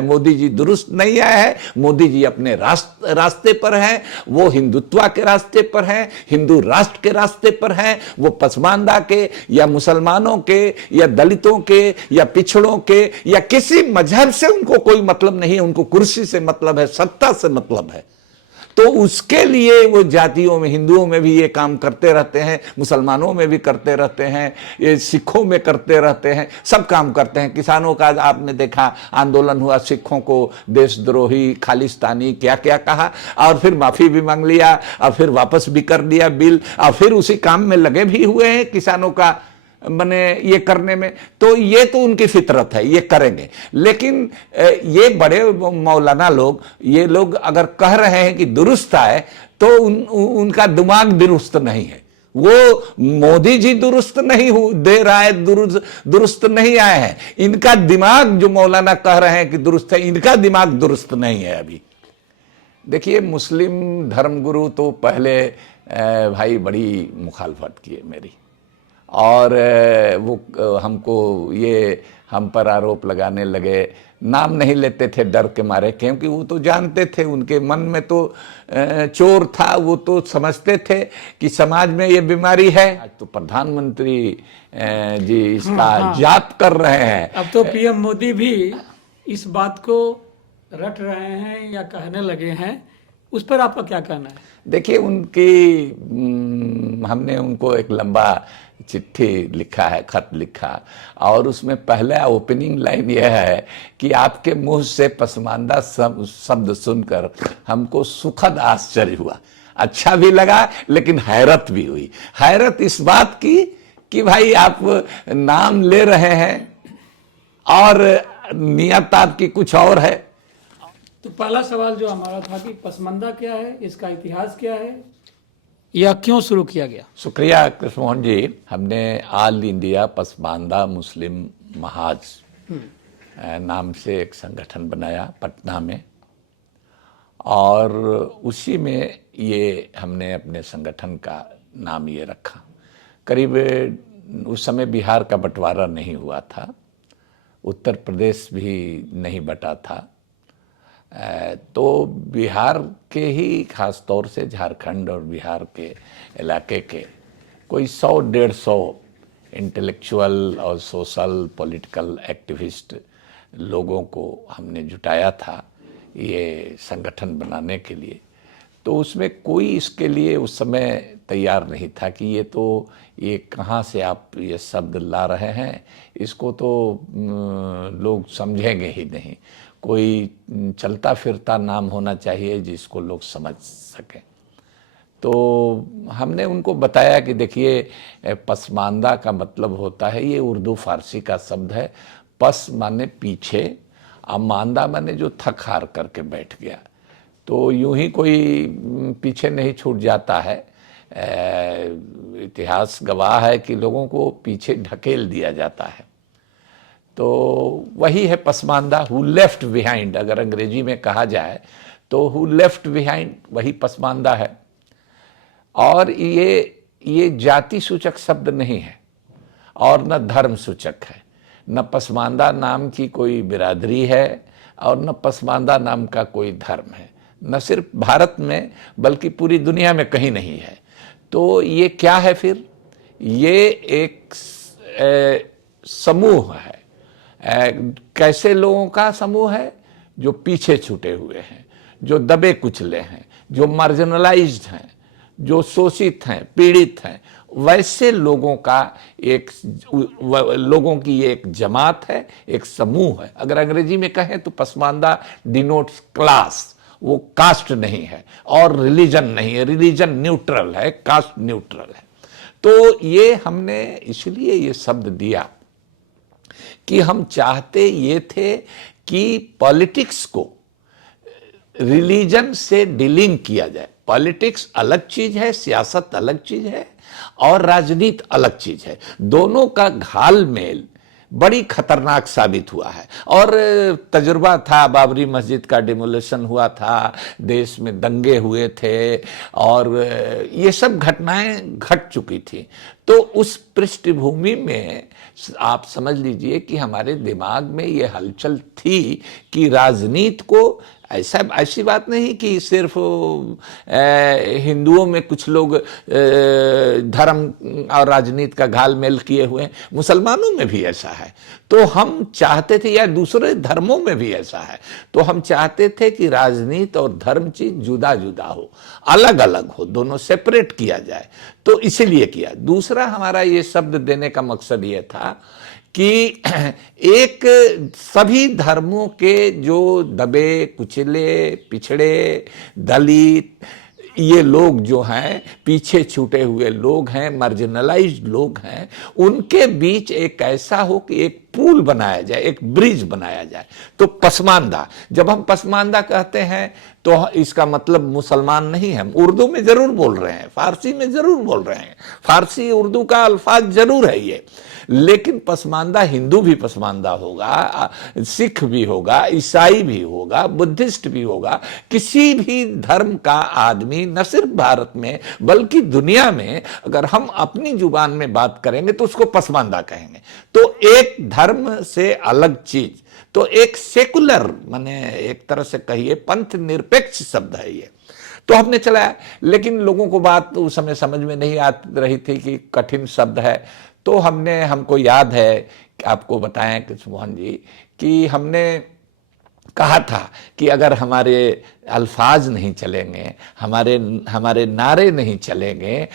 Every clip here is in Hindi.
मोदी जी दुरुस्त नहीं आए हैं। मोदी जी अपने रास्ते पर हैं, वो हिंदुत्व के रास्ते पर हैं, हिंदू राष्ट्र के रास्ते पर हैं। वो पसमानदा के या मुसलमानों के या दलितों के या पिछड़ों के या किसी मजहब से उनको कोई मतलब नहीं है। उनको कुर्सी से मतलब है, सत्ता से मतलब है। तो उसके लिए वो जातियों में, हिंदुओं में भी ये काम करते रहते हैं, मुसलमानों में भी करते रहते हैं, ये सिखों में करते रहते हैं, सब काम करते हैं। किसानों का आपने देखा आंदोलन हुआ, सिखों को देशद्रोही, खालिस्तानी क्या क्या कहा, और फिर माफी भी मांग लिया और फिर वापस भी कर दिया बिल, और फिर उसी काम में लगे भी हुए हैं किसानों का मने ये करने में। तो ये तो उनकी फितरत है, ये करेंगे। लेकिन ये बड़े मौलाना लोग, ये लोग अगर कह रहे हैं कि दुरुस्त आए, तो उनका दिमाग दुरुस्त नहीं है। वो मोदी जी दुरुस्त नहीं दे रहा है, दुरुस्त नहीं आए हैं। इनका दिमाग, जो मौलाना कह रहे हैं कि दुरुस्त है, इनका दिमाग दुरुस्त नहीं है अभी। देखिए, मुस्लिम धर्मगुरु तो पहले भाई बड़ी मुखालफत किए मेरी, और वो हमको ये हम पर आरोप लगाने लगे। नाम नहीं लेते थे डर के मारे, क्योंकि वो तो जानते थे, उनके मन में तो चोर था। वो तो समझते थे कि समाज में ये बीमारी है। आज तो प्रधानमंत्री जी इसका जाप कर रहे हैं। अब तो पीएम मोदी भी इस बात को रट रहे हैं या कहने लगे हैं। उस पर आपका क्या कहना है? देखिए, उनकी हमने उनको एक लंबा चिट्ठी लिखा है, खत लिखा, और उसमें पहला ओपनिंग लाइन यह है कि आपके मुंह से पसमानदा शब्द सुनकर हमको सुखद आश्चर्य हुआ। अच्छा भी लगा, लेकिन हैरत भी हुई। हैरत इस बात की कि भाई आप नाम ले रहे हैं और नियत आपकी कुछ और है। तो पहला सवाल जो हमारा था कि पसमानदा क्या है, इसका इतिहास क्या है, या क्यों शुरू किया गया? शुक्रिया कृष्ण मोहन जी। हमने ऑल इंडिया पसमानदा मुस्लिम महाज नाम से एक संगठन बनाया पटना में, और उसी में ये हमने अपने संगठन का नाम ये रखा। करीब उस समय बिहार का बंटवारा नहीं हुआ था, उत्तर प्रदेश भी नहीं बटा था, तो बिहार के ही, खास तौर से झारखंड और बिहार के इलाके के कोई 100-150 इंटेलेक्चुअल और सोशल पॉलिटिकल एक्टिविस्ट लोगों को हमने जुटाया था ये संगठन बनाने के लिए। तो उसमें कोई इसके लिए उस समय तैयार नहीं था कि ये कहाँ से आप ये शब्द ला रहे हैं, इसको तो लोग समझेंगे ही नहीं। कोई चलता फिरता नाम होना चाहिए जिसको लोग समझ सकें। तो हमने उनको बताया कि देखिए, पसमानदा का मतलब होता है, ये उर्दू फारसी का शब्द है। पस माने पीछे, और मांदा माने जो थक हार करके बैठ गया। तो यूं ही कोई पीछे नहीं छूट जाता है। इतिहास गवाह है कि लोगों को पीछे ढकेल दिया जाता है। तो वही है पसमानदा, हु लेफ्ट बिहाइंड, अगर अंग्रेजी में कहा जाए तो हु लेफ्ट बिहाइंड, वही पसमानदा है। और ये जाति सूचक शब्द नहीं है और न धर्म सूचक है। न पसमानदा नाम की कोई बिरादरी है और न पसमानदा नाम का कोई धर्म है, न सिर्फ भारत में बल्कि पूरी दुनिया में कहीं नहीं है। तो ये क्या है फिर? ये एक समूह है। कैसे लोगों का समूह है? जो पीछे छूटे हुए हैं, जो दबे कुचले हैं, जो मार्जिनलाइज्ड हैं, जो शोषित हैं, पीड़ित हैं, वैसे लोगों का लोगों की ये एक जमात है, एक समूह है। अगर अंग्रेजी में कहें तो पसमानदा डिनोट्स क्लास, वो कास्ट नहीं है और रिलीजन नहीं है। रिलीजन न्यूट्रल है, कास्ट न्यूट्रल है। तो ये हमने इसलिए ये शब्द दिया कि हम चाहते ये थे कि पॉलिटिक्स को रिलीजन से डीलिंग किया जाए। पॉलिटिक्स अलग चीज है, सियासत अलग चीज है, और राजनीति अलग चीज है। दोनों का घाल मेल बड़ी खतरनाक साबित हुआ है। और तजुर्बा था, बाबरी मस्जिद का डिमोलिशन हुआ था, देश में दंगे हुए थे और ये सब घटनाएं घट चुकी थी। तो उस पृष्ठभूमि में आप समझ लीजिए कि हमारे दिमाग में ये हलचल थी कि राजनीति को ऐसी बात नहीं कि सिर्फ हिंदुओं में कुछ लोग धर्म और राजनीति का घालमेल किए हुए हैं, मुसलमानों में भी ऐसा है। तो हम चाहते थे, या दूसरे धर्मों में भी ऐसा है, तो हम चाहते थे कि राजनीति और धर्म चीज जुदा जुदा हो, अलग अलग हो, दोनों सेपरेट किया जाए। तो इसीलिए किया। दूसरा हमारा ये शब्द देने का मकसद ये था कि एक सभी धर्मों के जो दबे कुचले पिछड़े दलित ये लोग जो हैं, पीछे छूटे हुए लोग हैं, मार्जिनलाइज्ड लोग हैं, उनके बीच एक ऐसा हो कि एक पुल बनाया जाए, एक ब्रिज बनाया जाए। तो पसमानदा, जब हम पसमानदा कहते हैं तो इसका मतलब मुसलमान नहीं है। हम उर्दू में जरूर बोल रहे हैं, फारसी में जरूर बोल रहे हैं, फारसी उर्दू का अल्फाज जरूर है ये, लेकिन पसमानदा हिंदू भी पसमानदा होगा, सिख भी होगा, ईसाई भी होगा, बुद्धिस्ट भी होगा। किसी भी धर्म का आदमी न सिर्फ भारत में बल्कि दुनिया में अगर हम अपनी जुबान में बात करेंगे तो उसको पसमानदा कहेंगे। तो एक धर्म से अलग चीज, तो एक सेकुलर, माने एक तरह से कहिए पंथ निरपेक्ष शब्द है ये। तो हमने चलाया, लेकिन लोगों को बात उस समय समझ में नहीं आ रही थी कि कठिन शब्द है। तो हमको याद है कि आपको बताएं कृष्ण मोहन जी कि हमने कहा था कि अगर हमारे अल्फाज नहीं चलेंगे, हमारे नारे नहीं चलेंगे,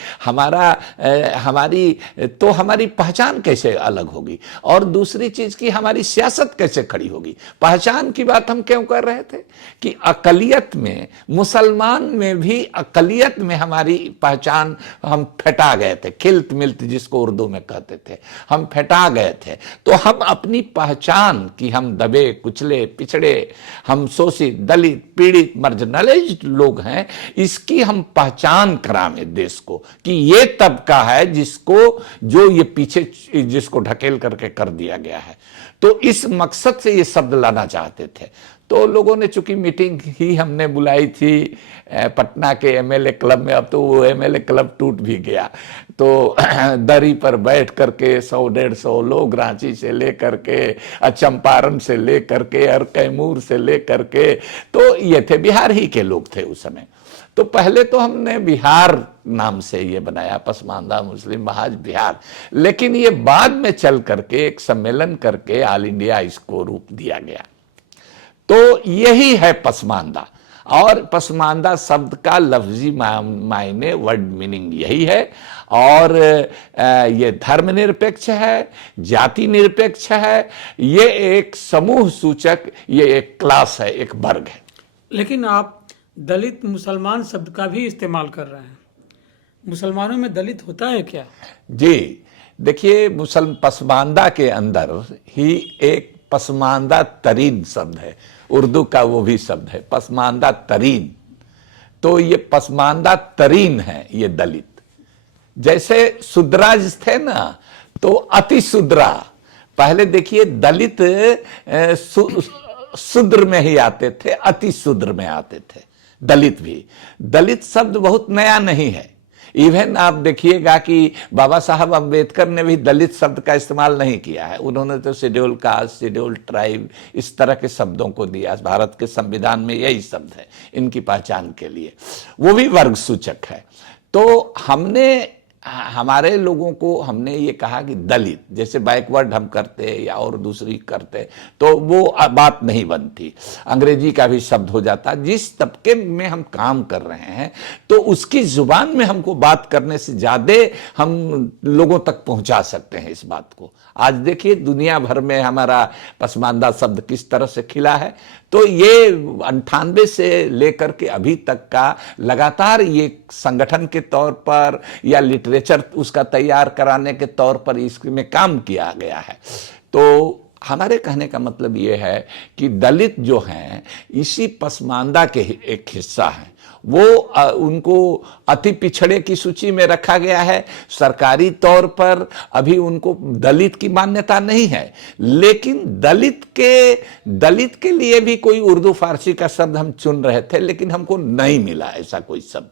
हमारी पहचान कैसे अलग होगी, और दूसरी चीज की हमारी सियासत कैसे खड़ी होगी। पहचान की बात हम क्यों कर रहे थे कि अकलियत में, मुसलमान में भी अकलियत में हमारी पहचान हम फेटा गए थे, खिल्त मिल्त जिसको उर्दू में कहते थे, हम फेटा गए थे। तो हम अपनी पहचान की, हम दबे कुचले पिछड़े, हम शोषित दलित पीड़ित मार्जिनलाइज्ड लोग हैं, इसकी हम पहचान करावें देश को कि ये तबका है जिसको, जो ये पीछे जिसको ढकेल करके कर दिया गया है। तो इस मकसद से ये शब्द लाना चाहते थे। तो लोगों ने, चूंकि मीटिंग ही हमने बुलाई थी पटना के एमएलए क्लब में, अब तो वो एमएलए क्लब टूट भी गया, तो दरी पर बैठ करके 100-150 लोग, रांची से लेकर के, चंपारण से लेकर के और कैमूर से लेकर के, तो ये थे बिहार ही के लोग थे उस समय। तो पहले तो हमने बिहार नाम से ये बनाया, पसमानदा मुस्लिम महाज बिहार, लेकिन ये बाद में चल करके एक सम्मेलन करके ऑल इंडिया इसको रूप दिया गया। तो यही है पसमानदा, और पसमानदा शब्द का लफ्जी मायने, वर्ड मीनिंग यही है। और ये धर्मनिरपेक्ष है, जाति निरपेक्ष है, ये एक समूह सूचक, ये एक क्लास है, एक वर्ग है। लेकिन आप दलित मुसलमान शब्द का भी इस्तेमाल कर रहे हैं। मुसलमानों में दलित होता है क्या? जी देखिए, पसमानदा के अंदर ही एक पसमानदा तरीन शब्द है, उर्दू का वो भी शब्द है पसमानदा तरीन। तो ये पसमानदा तरीन है ये दलित। जैसे शूद्राज थे ना, तो अति शूद्रा, पहले देखिए दलित शूद्र में ही आते थे, अति शूद्र में आते थे दलित भी। दलित शब्द बहुत नया नहीं है। इवन आप देखिएगा कि बाबा साहब अम्बेडकर ने भी दलित शब्द का इस्तेमाल नहीं किया है। उन्होंने तो शेड्यूल कास्ट, शेड्यूल ट्राइब, इस तरह के शब्दों को दिया। भारत के संविधान में यही शब्द है इनकी पहचान के लिए, वो भी वर्ग सूचक है। तो हमने, हमारे लोगों को हमने ये कहा कि दलित, जैसे बैकवर्ड हम करते या और दूसरी करते तो वो बात नहीं बनती, अंग्रेजी का भी शब्द हो जाता। जिस तबके में हम काम कर रहे हैं तो उसकी जुबान में हमको बात करने से ज्यादा हम लोगों तक पहुंचा सकते हैं इस बात को। आज देखिए दुनिया भर में हमारा पसमानदा शब्द किस तरह से खिला है। तो ये 98 से लेकर के अभी तक का लगातार ये संगठन के तौर पर या लिटरेचर उसका तैयार कराने के तौर पर इसमें काम किया गया है। तो हमारे कहने का मतलब ये है कि दलित जो हैं इसी पसमानदा के एक हिस्सा हैं। वो उनको अति पिछड़े की सूची में रखा गया है। सरकारी तौर पर अभी उनको दलित की मान्यता नहीं है, लेकिन दलित के लिए भी कोई उर्दू फारसी का शब्द हम चुन रहे थे, लेकिन हमको नहीं मिला ऐसा कोई शब्द,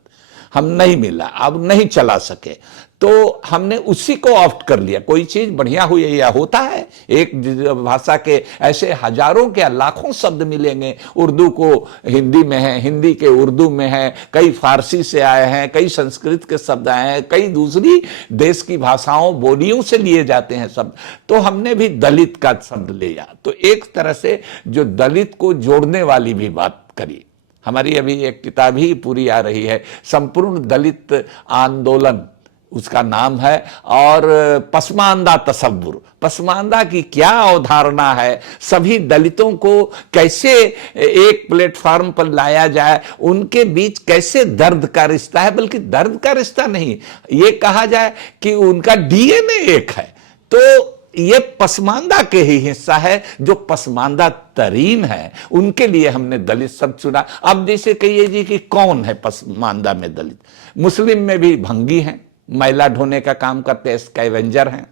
हम नहीं मिला, अब नहीं चला सके, तो हमने उसी को ऑप्ट कर लिया। कोई चीज बढ़िया हुई या होता है, एक भाषा के ऐसे हजारों के लाखों शब्द मिलेंगे, उर्दू को हिंदी में है, हिंदी के उर्दू में है, कई फारसी से आए हैं, कई संस्कृत के शब्द आए हैं, कई दूसरी देश की भाषाओं बोलियों से लिए जाते हैं शब्द, तो हमने भी दलित का शब्द लिया। तो एक तरह से जो दलित को जोड़ने वाली भी बात करी। हमारी अभी एक किताब ही पूरी आ रही है, संपूर्ण दलित आंदोलन उसका नाम है, और पसमानदा तसव्वुर, पसमानदा की क्या अवधारणा है, सभी दलितों को कैसे एक प्लेटफॉर्म पर लाया जाए, उनके बीच कैसे दर्द का रिश्ता है, बल्कि दर्द का रिश्ता नहीं, ये कहा जाए कि उनका डीएनए एक है। तो ये पसमानदा के ही हिस्सा है, जो पसमानदा तरीन है, उनके लिए हमने दलित शब्द चुना। अब जैसे कहिए जी कि कौन है पसमानदा में दलित, मुस्लिम में भी भंगी हैं, मैला ढोने का काम करते हैं, स्कैवेंजर हैं,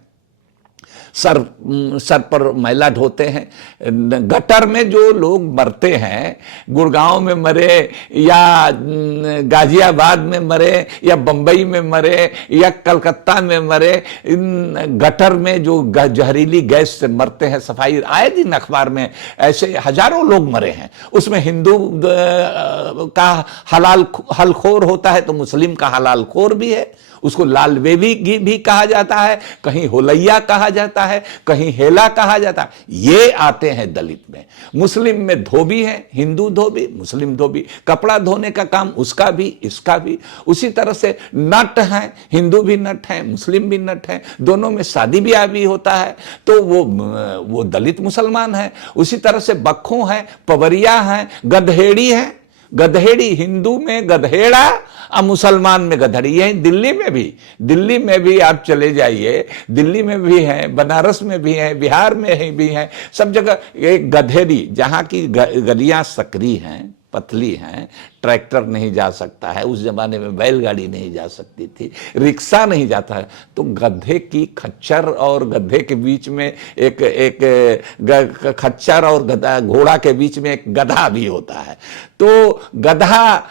सर पर मैला ढोते हैं। गटर में जो लोग मरते हैं, गुड़गांव में मरे या गाजियाबाद में मरे या बंबई में मरे या कलकत्ता में मरे, इन गटर में जो जहरीली गैस से मरते हैं, सफाई आए दिन अखबार में ऐसे हजारों लोग मरे हैं। उसमें हिंदू का हलाल हलखोर होता है तो मुस्लिम का हलाल खोर भी है, उसको लाल बेबी भी कहा जाता है, कहीं होलैया कहा जाता है, कहीं हेला कहा जाता है। ये आते हैं दलित में। मुस्लिम में धोबी है, हिंदू धोबी, मुस्लिम धोबी, कपड़ा धोने का काम उसका भी इसका भी। उसी तरह से नट है, हिंदू भी नट है, मुस्लिम भी नट है, दोनों में शादी ब्याह भी होता है, तो वो दलित मुसलमान है। उसी तरह से बक्खों है, पवरिया है, गधेड़ी है, गधेड़ी हिंदू में गधेड़ा और मुसलमान में गधड़ी। यही दिल्ली में भी आप चले जाइए, दिल्ली में भी है, बनारस में भी है, बिहार में भी है, सब जगह एक गधेड़ी, जहां की गलियां सकरी हैं, पतली हैं, ट्रैक्टर नहीं जा सकता है, उस जमाने में बैलगाड़ी नहीं जा सकती थी, रिक्शा नहीं जाता है, तो गधे की खच्चर और गधे के बीच में एक खच्चर और गधा, घोड़ा के बीच में एक गधा भी होता है। तो गधा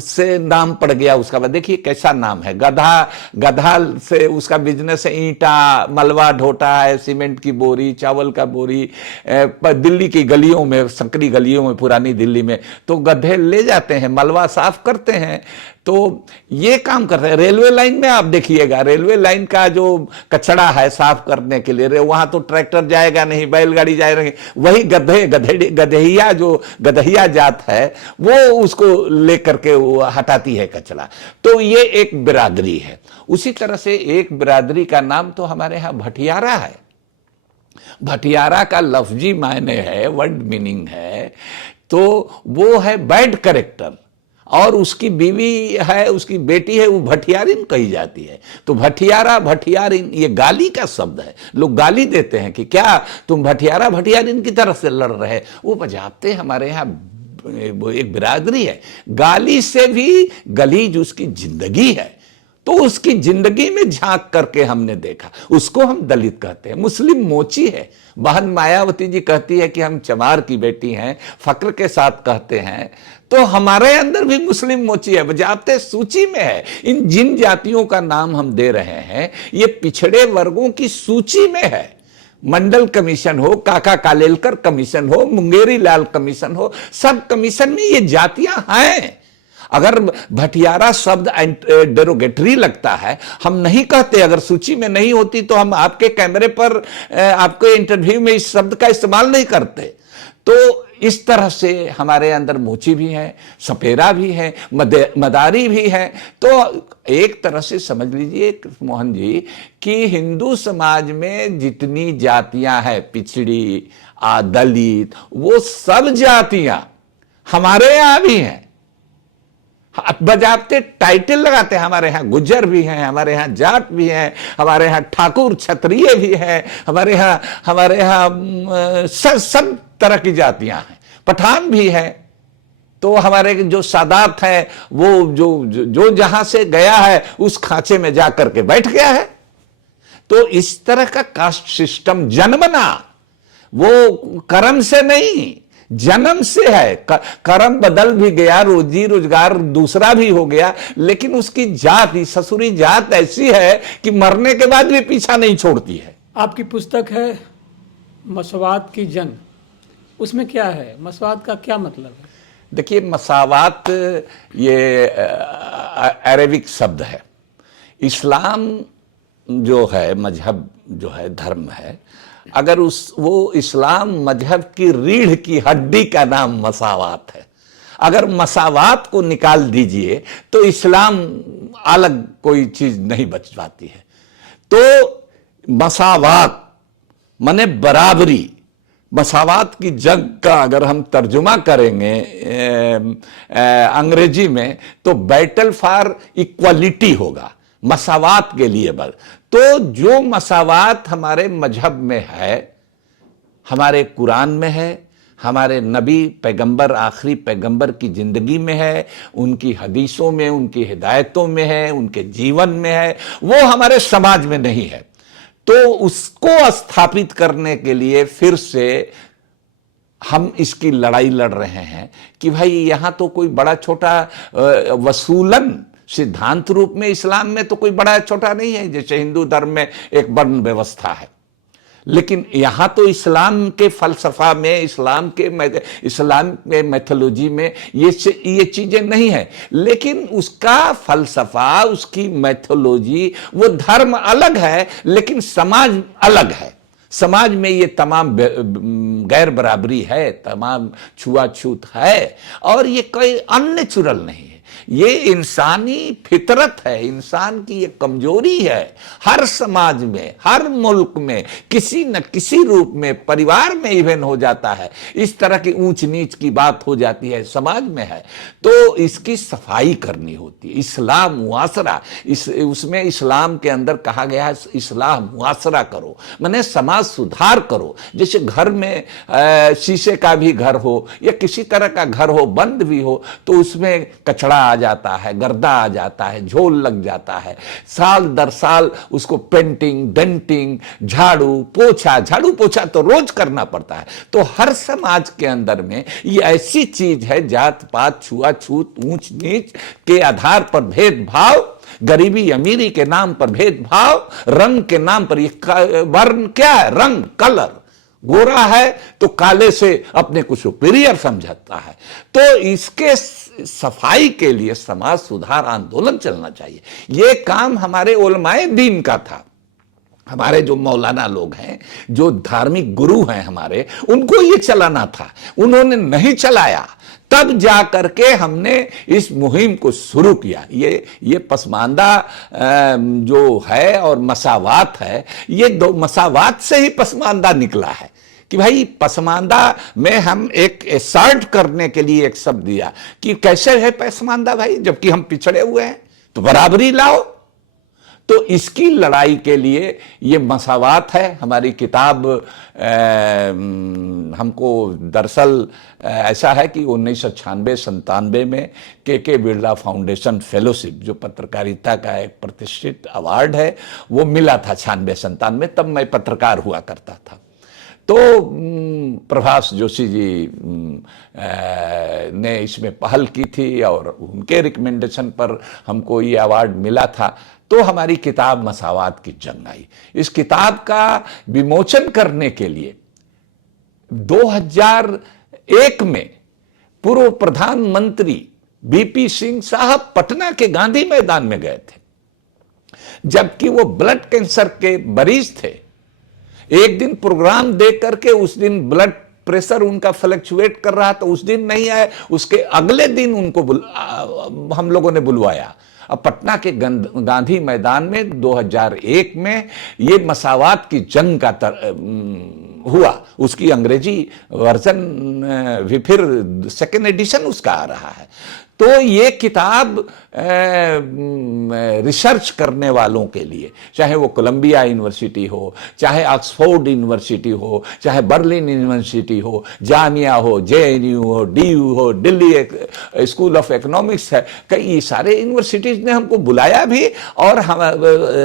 से नाम पड़ गया उसका। देखिए कैसा नाम है, गधा से उसका बिजनेस है, ईंटा मलबा ढोता है, सीमेंट की बोरी, चावल का बोरी, दिल्ली की गलियों में, संकरी गलियों में, पुरानी दिल्ली में तो गधे ले जाते हैं, मलबा साफ करते हैं, तो ये काम करते हैं। रेलवे लाइन में आप देखिएगा, रेलवे लाइन का जो कचरा है साफ करने के लिए, वहां तो ट्रैक्टर जाएगा नहीं, बैलगाड़ी जाएगा नहीं, वही गधेहिया जो गधहिया जात है वो उसको लेकर के वो हटाती है कचरा। तो ये एक बिरादरी है। उसी तरह से एक बिरादरी का नाम तो हमारे यहां भटियारा है। भटियारा का लफ्जी मायने है, वर्ड मीनिंग है, तो वो है बैड कैरेक्टर, और उसकी बीवी है, उसकी बेटी है, वो भटियारिन कही जाती है। तो भटियारा भटियारिन ये गाली का शब्द है, लोग गाली देते हैं कि क्या तुम भटियारा भटियारिन की तरफ से लड़ रहे। वो बजाते हमारे यहाँ एक बिरादरी है, गाली से भी गलीज उसकी जिंदगी है, तो उसकी जिंदगी में झांक करके हमने देखा, उसको हम दलित कहते हैं। मुस्लिम मोची है, बहन मायावती जी कहती है कि हम चमार की बेटी हैं, फक्र के साथ कहते हैं, तो हमारे अंदर भी मुस्लिम मोची है, बजाते सूची में है। इन जिन जातियों का नाम हम दे रहे हैं ये पिछड़े वर्गों की सूची में है। मंडल कमीशन हो, काका कालेलकर कमीशन हो, मुंगेरी लाल कमीशन हो, सब कमीशन में ये जातियां हैं। अगर भटियारा शब्द डेरोगेटरी लगता है, हम नहीं कहते, अगर सूची में नहीं होती तो हम आपके कैमरे पर, आपके इंटरव्यू में इस शब्द का इस्तेमाल नहीं करते। तो इस तरह से हमारे अंदर मोची भी है, सपेरा भी है, मदारी भी है। तो एक तरह से समझ लीजिए मोहन जी कि हिंदू समाज में जितनी जातियां हैं, पिछड़ी, दलित, वो सब जातियां हमारे यहां भी हैं। बजाते टाइटल लगाते हैं। हमारे यहाँ गुज्जर भी हैं, हमारे यहाँ जाट भी हैं, हमारे यहाँ ठाकुर क्षत्रिय भी हैं, हमारे यहाँ सब तरह की जातियां हैं, पठान भी हैं। तो हमारे जो सादात हैं वो जो जहां से गया है उस खांचे में जा करके बैठ गया है। तो इस तरह का कास्ट सिस्टम जन्मना वो कर्म से नहीं, जन्म से है। कर्म बदल भी गया, रोजी रोजगार दूसरा भी हो गया, लेकिन उसकी जात, ससुरी जात ऐसी है कि मरने के बाद भी पीछा नहीं छोड़ती है। आपकी पुस्तक है मसवात की जंग, उसमें क्या है, मसवात का क्या मतलब है? देखिए, मसावात ये अरेबिक शब्द है। इस्लाम जो है मजहब, जो है धर्म है, अगर वो इस्लाम मजहब की रीढ़ की हड्डी का नाम मसावात है। अगर मसावात को निकाल दीजिए तो इस्लाम अलग कोई चीज नहीं बच पाती है। तो मसावात माने बराबरी, मसावात की जंग का अगर हम तर्जुमा करेंगे अंग्रेजी में तो बैटल फॉर इक्वालिटी होगा, मसावात के लिए बल। तो जो मसावात हमारे मजहब में है, हमारे कुरान में है, हमारे नबी पैगंबर, आखिरी पैगंबर की जिंदगी में है, उनकी हदीसों में, उनकी हिदायतों में है, उनके जीवन में है, वो हमारे समाज में नहीं है। तो उसको स्थापित करने के लिए फिर से हम इसकी लड़ाई लड़ रहे हैं कि भाई यहां तो कोई बड़ा छोटा वसूलन सिद्धांत रूप में इस्लाम में तो कोई बड़ा छोटा नहीं है, जैसे हिंदू धर्म में एक वर्ण व्यवस्था है। लेकिन यहां तो इस्लाम के फलसफा में, इस्लाम के मैथोलॉजी में ये चीजें नहीं है। लेकिन उसका फलसफा, उसकी मैथोलॉजी, वो धर्म अलग है लेकिन समाज अलग है। समाज में ये तमाम गैर बराबरी है, तमाम छुआछूत है, और ये कोई अननेचुरल नहीं है। ये इंसानी फितरत है, इंसान की ये कमजोरी है। हर समाज में, हर मुल्क में किसी न किसी रूप में, परिवार में इवन हो जाता है, इस तरह की ऊंच नीच की बात हो जाती है, समाज में है। तो इसकी सफाई करनी होती है। इस्लाम मुआसरा, उसमें इस्लाम के अंदर कहा गया है इस्लाम मुआसरा करो, माने समाज सुधार करो। जैसे घर में शीशे का भी घर हो या किसी तरह का घर हो, बंद भी हो, तो उसमें कचरा आ जाता है, गर्दा आ जाता है, झोल लग जाता है। साल दर साल उसको पेंटिंग, डेंटिंग, झाड़ू पोछा तो रोज करना पड़ता है। तो हर समाज के अंदर में ये ऐसी चीज है, जात पात, छुआछूत, ऊंच नीच के आधार पर भेदभाव, गरीबी अमीरी के नाम पर भेदभाव, रंग के नाम पर, वर्ण क्या है, रंग, कलर। गोरा है तो काले से अपने को सुपीरियर समझता है। तो इसके सफाई के लिए समाज सुधार आंदोलन चलना चाहिए। ये काम हमारे उलमाए दीन का था। हमारे जो मौलाना लोग हैं, जो धार्मिक गुरु हैं हमारे, उनको ये चलाना था, उन्होंने नहीं चलाया। तब जा करके हमने इस मुहिम को शुरू किया। ये पसमानदा जो है और मसावात है, ये दो मसावात से ही पसमानदा निकला है कि भाई पसमानदा में हम एक एसर्ट करने के लिए एक शब्द दिया कि कैसे है पसमानदा भाई, जबकि हम पिछड़े हुए हैं, तो बराबरी लाओ। तो इसकी लड़ाई के लिए ये मसावात है। हमारी किताब हमको दरअसल ऐसा है कि 1996-97 में के बिरला फाउंडेशन फेलोशिप, जो पत्रकारिता का एक प्रतिष्ठित अवार्ड है, वो मिला था 96-97 में। तब मैं पत्रकार हुआ करता था। तो प्रभास जोशी जी ने इसमें पहल की थी और उनके रिकमेंडेशन पर हमको ये अवार्ड मिला था। तो हमारी किताब मसावात की जंग आई। इस किताब का विमोचन करने के लिए 2001 में पूर्व प्रधानमंत्री बीपी सिंह साहब पटना के गांधी मैदान में गए थे, जबकि वो ब्लड कैंसर के मरीज थे। एक दिन प्रोग्राम देख करके उस दिन ब्लड प्रेशर उनका फ्लक्चुएट कर रहा था, उस दिन नहीं आए, उसके अगले दिन उनको हम लोगों ने बुलवाया। अब पटना के गांधी मैदान में 2001 में ये मसावात की जंग का हुआ। उसकी अंग्रेजी वर्जन भी फिर सेकेंड एडिशन उसका आ रहा है। तो ये किताब रिसर्च करने वालों के लिए, चाहे वो कोलंबिया यूनिवर्सिटी हो, चाहे ऑक्सफोर्ड यूनिवर्सिटी हो, चाहे बर्लिन यूनिवर्सिटी हो, जामिया हो, जेएनयू हो, डीयू हो, दिल्ली स्कूल ऑफ इकोनॉमिक्स है, कई सारे यूनिवर्सिटीज ने हमको बुलाया भी, और हम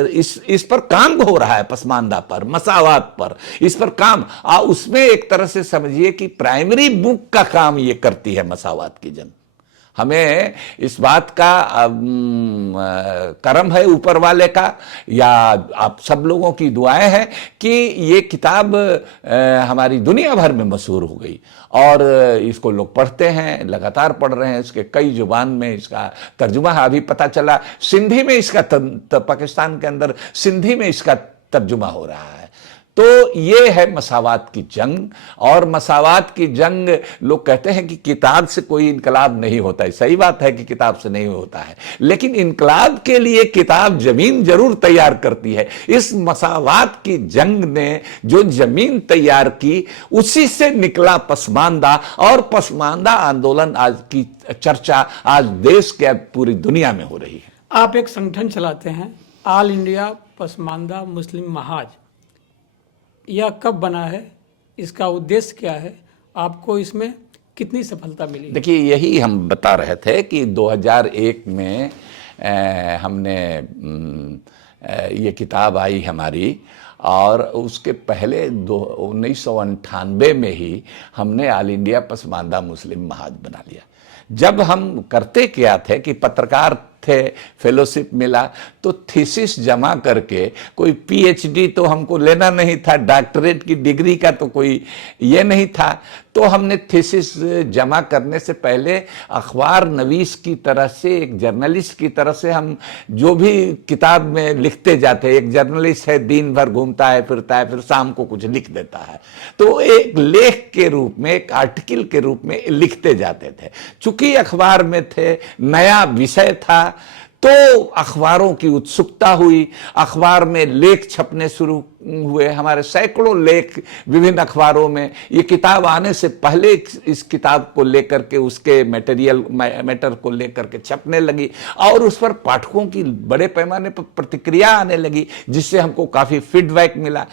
इस पर काम हो रहा है, पसमानदा पर, मसावात पर, इस पर काम उसमें एक तरह से समझिए कि प्राइमरी बुक का काम ये करती है मसावात की जंग। हमें इस बात का करम है ऊपर वाले का, या आप सब लोगों की दुआएं हैं कि ये किताब हमारी दुनिया भर में मशहूर हो गई, और इसको लोग पढ़ते हैं, लगातार पढ़ रहे हैं। इसके कई जुबान में इसका तर्जुमा है। अभी पता चला सिंधी में इसका पाकिस्तान के अंदर सिंधी में इसका तर्जुमा हो रहा है। तो ये है मसावात की जंग। और मसावात की जंग, लोग कहते हैं कि किताब से कोई इनकलाब नहीं होता है। सही बात है कि किताब से नहीं होता है, लेकिन इनकलाब के लिए किताब जमीन जरूर तैयार करती है। इस मसावात की जंग ने जो जमीन तैयार की, उसी से निकला पसमानदा, और पसमानदा आंदोलन आज की चर्चा आज देश के पूरी दुनिया में हो रही है। आप एक संगठन चलाते हैं, ऑल इंडिया पसमानदा मुस्लिम महाज। यह कब बना है, इसका उद्देश्य क्या है, आपको इसमें कितनी सफलता मिली? देखिए, यही हम बता रहे थे कि 2001 में हमने ये किताब आई हमारी, और उसके पहले 1998 में ही हमने ऑल इंडिया पसमानदा मुस्लिम महाज बना लिया। जब हम करते क्या थे कि पत्रकार थे, फेलोशिप मिला, तो थीसिस जमा करके, कोई पीएचडी तो हमको लेना नहीं था, डॉक्टरेट की डिग्री का तो कोई ये नहीं था, तो हमने थीसिस जमा करने से पहले अखबार नवीस की तरह से, एक जर्नलिस्ट की तरह से हम जो भी किताब में लिखते जाते, एक जर्नलिस्ट है, दिन भर घूमता है, फिरता है, फिर शाम को कुछ लिख देता है, तो एक लेख के रूप में, एक आर्टिकल के रूप में लिखते जाते थे। चूंकि अखबार में थे, नया विषय था, तो अखबारों की उत्सुकता हुई, अखबार में लेख छपने शुरू हुए। हमारे सैकड़ों लेख विभिन्न अखबारों में, ये किताब आने से पहले इस किताब को लेकर के, उसके मैटर को लेकर के छपने लगी, और उस पर पाठकों की बड़े पैमाने पर प्रतिक्रिया आने लगी, जिससे हमको काफी फीडबैक मिला।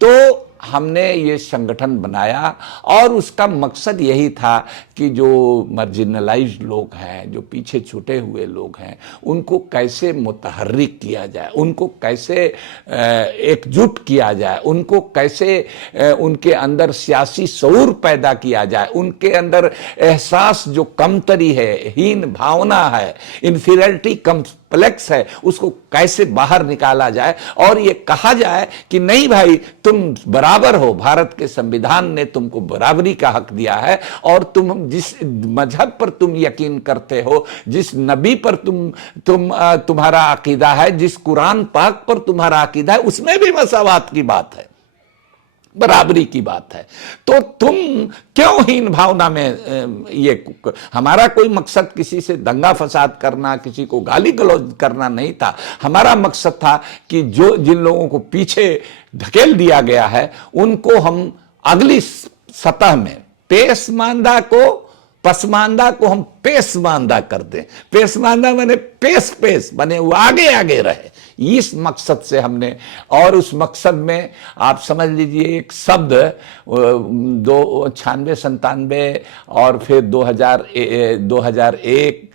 तो हमने ये संगठन बनाया, और उसका मकसद यही था कि जो मार्जिनलाइज्ड लोग हैं, जो पीछे छूटे हुए लोग हैं, उनको कैसे मुतहर्रिक किया जाए, उनको कैसे एकजुट किया जाए, उनको कैसे उनके अंदर सियासी शऊर पैदा किया जाए, उनके अंदर एहसास जो कमतरी है, हीन भावना है, इन्फीरियरिटी कॉम्प्लेक्स है, उसको कैसे बाहर निकाला जाए, और ये कहा जाए कि नहीं भाई, तुम बराबर हो, भारत के संविधान ने तुमको बराबरी का हक दिया है, और तुम जिस मजहब पर तुम यकीन करते हो, जिस नबी पर तुम्हारा अकीदा है, जिस कुरान पाक पर तुम्हारा अकीदा है, उसमें भी मसावात की बात है, बराबरी की बात है। तो तुम क्यों हीन भावना में ये, हमारा कोई मकसद किसी से दंगा फसाद करना, किसी को गाली गलौज करना नहीं था। हमारा मकसद था कि जिन लोगों को पीछे ढकेल दिया गया है, उनको हम अगली सतह में, पसमानदा को हम पेशमानदा कर दें। पेशमानदा माने पेश माने वो आगे आगे रहे, इस मकसद से हमने, और उस मकसद में आप समझ लीजिए एक शब्द 96-97 और फिर 2001,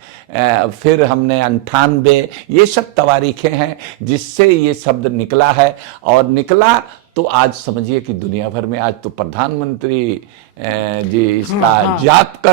फिर हमने 98, ये सब तवारीखें हैं जिससे ये शब्द निकला है। और निकला तो आज समझिए कि दुनिया भर में आज तो प्रधानमंत्री जी इसका जाप कर